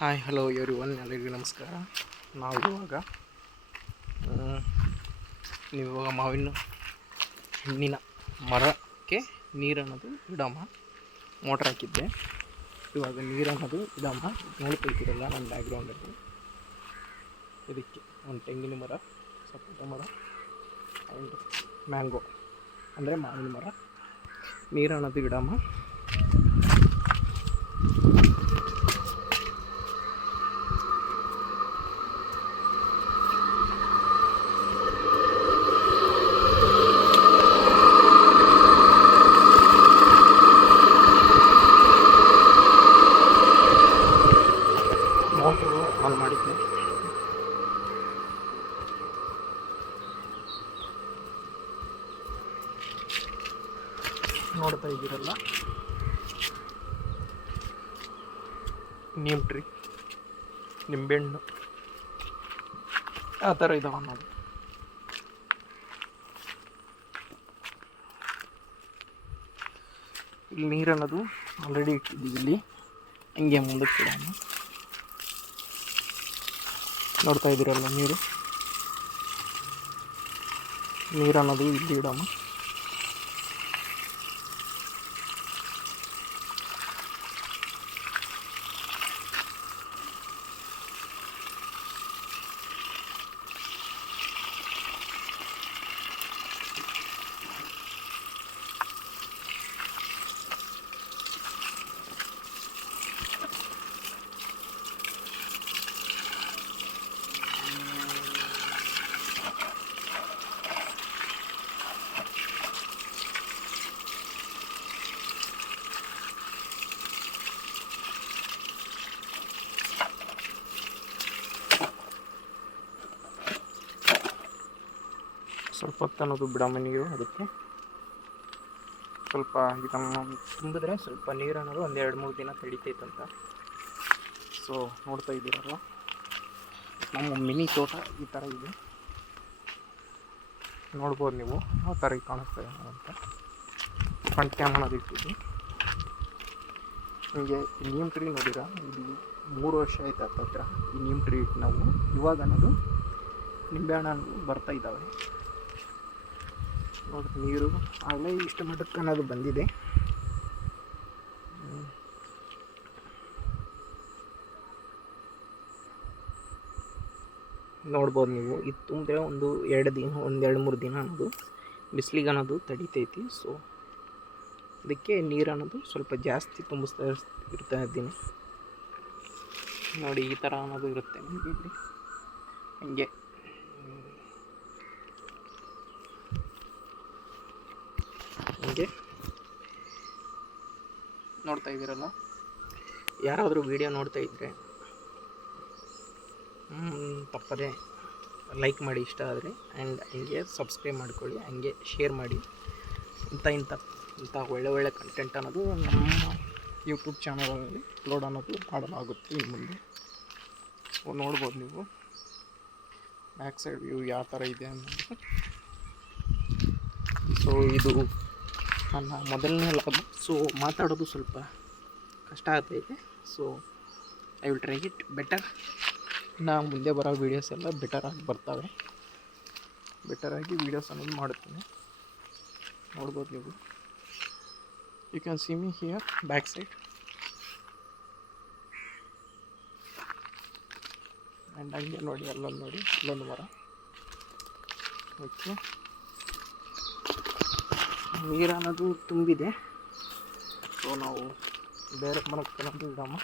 Hi hello everyone, ಎಲ್ಲರಿಗೂ ನಮಸ್ಕಾರ. ನಾವು ಇವಾಗ ಮಾವಿನ ಹಣ್ಣಿನ ಮರಕ್ಕೆ ನೀರು ಅನ್ನೋದು ಇಡಮ್ಮ. ಮೋಟ್ರ್ ಹಾಕಿದ್ದೆ, ಇವಾಗ ನೀರು ಅನ್ನೋದು ಇಡಮ್ಮ. ನೋಡ್ಕೊಳ್ತಿರಲ್ಲ ನನ್ನ ಬ್ಯಾಕ್ಗ್ರೌಂಡಲ್ಲಿ, ಇದಕ್ಕೆ ಒಂದು ತೆಂಗಿನ ಮರ, ಸಪೋಟ ಮರ ಆ್ಯಂಡ್ ಮ್ಯಾಂಗೋ ಅಂದರೆ ಮಾವಿನ ಮರ. ನೀರು ಅನ್ನೋದು ಇಡಮ್ಮ. ಮೋಟ್ರು ಆನ್ ಮಾಡಿದ್ದೆ. ನೋಡ್ತಾ ಇದ್ದೀರಲ್ಲ, ನೀಮ್ ಟ್ರೀ, ನಿಂಬೆಹಣ್ಣು ಆ ಥರ ಇದಾವೆ ಅನ್ನೋದು. ಇಲ್ಲಿ ನೀರು ಅನ್ನೋದು ಆಲ್ರೆಡಿ ಇಟ್ಟಿದ್ದೀವಿ. ಇಲ್ಲಿ ಹಂಗೆ ಮುಂದಕ್ಕೆ ಇಡೋಣ. ನೋಡ್ತಾ ಇದ್ದೀರಲ್ಲ, ನೀರು ಅನ್ನೋದು ಇಲ್ಲಿ ಇಡೋಣ. ಸ್ವಲ್ಪ ಹೊತ್ತು ಅನ್ನೋದು ಬಿಡಮ್ಮ ನೀರು. ಅದಕ್ಕೆ ಸ್ವಲ್ಪ ಇದನ್ನು ತುಂಬಿದ್ರೆ ಸ್ವಲ್ಪ ನೀರು ಅನ್ನೋದು ಒಂದು 2-3 ದಿನ ತಡಿತೈತಂತ. ಸೊ ನೋಡ್ತಾ ಇದ್ದೀರಲ್ಲ, ನಮ್ಮ ಮಿನಿ ತೋಟ ಈ ಥರ ಇದೆ. ನೋಡ್ಬೋದು ನೀವು, ಆ ಥರ ಕಾಣಿಸ್ತಾ ಅಂತ ಫ್ರಂಟ್ ಕ್ಯಾಮ್ ಅನ್ನೋದು ಇಟ್ಟಿದ್ದು. ನಿಮಗೆ ಈ ನೀಮ್ ಟ್ರೀ ನೋಡಿರ, ಇದು 3 ವರ್ಷ ಆಯ್ತು ಹತ್ತಿರ ಈ ನೀಮ್ ಟ್ರೀ ಇಟ್ಟು ನಾವು. ಇವಾಗ ಅನ್ನೋದು ನಿಂಬೆಹಣ್ಣು ಅನ್ನೋದು ಬರ್ತಾ ಇದ್ದಾವೆ ನೋಡಿ. ನೀರು ಆಗಲೇ ಇಷ್ಟು ಮಟ್ಟಕ್ಕೆ ಅನ್ನೋದು ಬಂದಿದೆ. ನೋಡ್ಬೋದು ನೀವು. ಇದು ತುಂಬಿದ್ರೆ ಒಂದು 2-3 ದಿನ ಅನ್ನೋದು ಬಿಸಿಲಿಗೆ ಅನ್ನೋದು ತಡಿತೈತಿ. ಸೊ ಅದಕ್ಕೆ ನೀರು ಅನ್ನೋದು ಸ್ವಲ್ಪ ಜಾಸ್ತಿ ತುಂಬಿಸ್ತಾ ಇರ್ತಾ ಇದ್ದೀನಿ ನೋಡಿ. ಈ ಥರ ಅನ್ನೋದು ಇರುತ್ತೆ ನಿಮಗೆ ಇಲ್ಲಿ. ಹಂಗೆ ನೋಡ್ತಾ ಇದ್ದೀರಲ್ಲ, ಯಾರಾದರೂ ವಿಡಿಯೋ ನೋಡ್ತಾ ಇದ್ದರೆ ತಪ್ಪದೆ ಲೈಕ್ ಮಾಡಿ ಇಷ್ಟ ಆದರೆ, ಆ್ಯಂಡ್ ಹಂಗೆ ಸಬ್ಸ್ಕ್ರೈಬ್ ಮಾಡ್ಕೊಳ್ಳಿ, ಹಂಗೆ ಶೇರ್ ಮಾಡಿ. ಇಂಥ ಒಳ್ಳೆ ಕಂಟೆಂಟ್ ಅನ್ನೋದು ನಮ್ಮ ಯೂಟ್ಯೂಬ್ ಚಾನಲಲ್ಲಿ ಅಪ್ಲೋಡ್ ಅನ್ನೋದು ಮಾಡಲಾಗುತ್ತೆ ಇನ್ನು ಮುಂದೆ. ಸೊ ನೋಡ್ಬೋದು ನೀವು ಬ್ಯಾಕ್ ಸೈಡ್ ವ್ಯೂ ಯಾವ ಥರ ಇದೆ ಅನ್ನೋದು. ಸೊ ಇದು ನನ್ನ ಮೊದಲನೇ ಲಾಗ್. ಸೊ ಮಾತಾಡೋದು ಸ್ವಲ್ಪ ಕಷ್ಟ ಆಗ್ತೈತೆ. So I will try it better. ಮುಂದೆ ಬರೋ ವೀಡಿಯೋಸ್ ಎಲ್ಲ ಬೆಟರಾಗಿ ಬರ್ತವೆ. ಬೆಟರಾಗಿ ವೀಡಿಯೋಸ್ ಅನ್ನೋದು ಮಾಡುತ್ತೀನಿ. ನೋಡ್ಬೋದು ನೀವು. You can see me here back side. And ಹಂಗೆ ನೋಡಿ, ಅಲ್ಲೊಂದು ನೋಡಿ, ಅಲ್ಲೊಂದು ಮರ. ಓಕೆ, ನೀರು ಅನ್ನೋದು ತುಂಬಿದೆ. ಸೊ ನಾವು ಬೇರೆ ಮರಕ್ಕೆ ಅನ್ನೋದು ಇಡಮ್ಮ.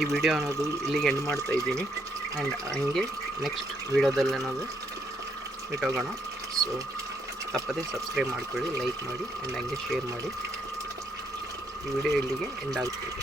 ಈ ವಿಡಿಯೋ ಅನ್ನೋದು ಇಲ್ಲಿಗೆ ಎಂಡ್ ಮಾಡ್ತಾ ಇದ್ದೀನಿ. ಆ್ಯಂಡ್ ಹಂಗೆ ನೆಕ್ಸ್ಟ್ ವೀಡಿಯೋದಲ್ಲಿ ಅನ್ನೋದು ಮೀಟ್ ಹೋಗೋಣ. ಸೊ ತಪ್ಪದೇ ಸಬ್ಸ್ಕ್ರೈಬ್ ಮಾಡ್ಕೊಳ್ಳಿ, ಲೈಕ್ ಮಾಡಿ ಆ್ಯಂಡ್ ಹಂಗೆ ಶೇರ್ ಮಾಡಿ. ಈ ವಿಡಿಯೋ ಇಲ್ಲಿಗೆ ಎಂಡ್ ಆಗ್ತಿದೆ.